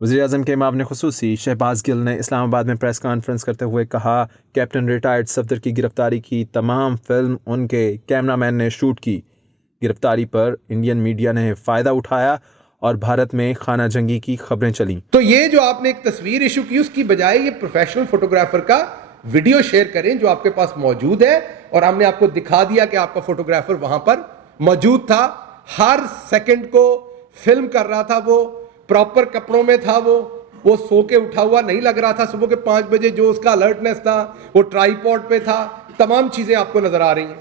وزیراعظم کے معاون خصوصی شہباز گل نے اسلام آباد میں پریس کانفرنس کرتے ہوئے کہا، کیپٹن ریٹائرڈ صفدر کی گرفتاری کی تمام فلم ان کے کیمرہ مین نے شوٹ کی۔ گرفتاری پر انڈین میڈیا نے فائدہ اٹھایا اور بھارت میں خانہ جنگی کی خبریں چلیں۔ تو یہ جو آپ نے ایک تصویر ایشو کی، اس کی بجائے یہ پروفیشنل فوٹوگرافر کا ویڈیو شیئر کریں جو آپ کے پاس موجود ہے، اور ہم نے آپ کو دکھا دیا کہ آپ کا فوٹوگرافر وہاں پر موجود تھا، ہر سیکنڈ کو فلم کر رہا تھا، وہ پراپر کپڑوں میں تھا، وہ سو کے اٹھا ہوا نہیں لگ رہا تھا، صبح کے 5 بجے جو اس کا الرٹنس تھا وہ ٹرائی پوڈ پہ تھا، تمام چیزیں آپ کو نظر آ رہی ہیں۔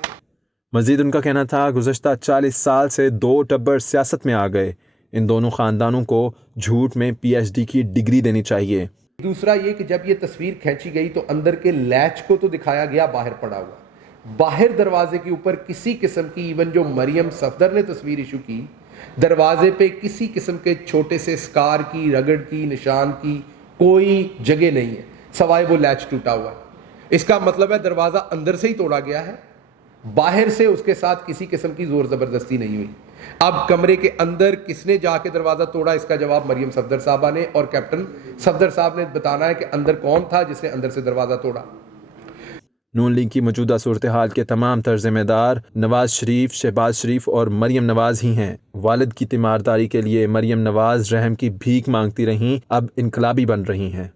مزید ان کا کہنا تھا، گزشتہ 40 سال سے 2 ٹبر سیاست میں آ گئے، ان دونوں خاندانوں کو جھوٹ میں پی ایچ ڈی کی ڈگری دینی چاہیے۔ دوسرا یہ کہ جب یہ تصویر کھینچی گئی تو اندر کے لیچ کو تو دکھایا گیا باہر پڑا ہوا، باہر دروازے کے اوپر کسی قسم کی، ایون جو مریم صفدر نے تصویر ایشو کی، دروازے پہ کسی قسم کے چھوٹے سے سکار کی، رگڑ کی، نشان کی کوئی جگہ نہیں ہے، سوائے وہ لیچ ٹوٹا ہوا ہے۔ اس کا مطلب ہے دروازہ اندر سے ہی توڑا گیا ہے، باہر سے اس کے ساتھ کسی قسم کی زور زبردستی نہیں ہوئی۔ اب کمرے کے اندر کس نے جا کے دروازہ توڑا، اس کا جواب مریم صفدر صاحبہ نے اور کیپٹن صفدر صاحب نے بتانا ہے کہ اندر کون تھا جس نے اندر سے دروازہ توڑا۔ نون لیگ کی موجودہ صورتحال کے تمام ذمہ دار نواز شریف، شہباز شریف اور مریم نواز ہی ہیں۔ والد کی تیمارداری کے لیے مریم نواز رحم کی بھیک مانگتی رہیں، اب انقلابی بن رہی ہیں۔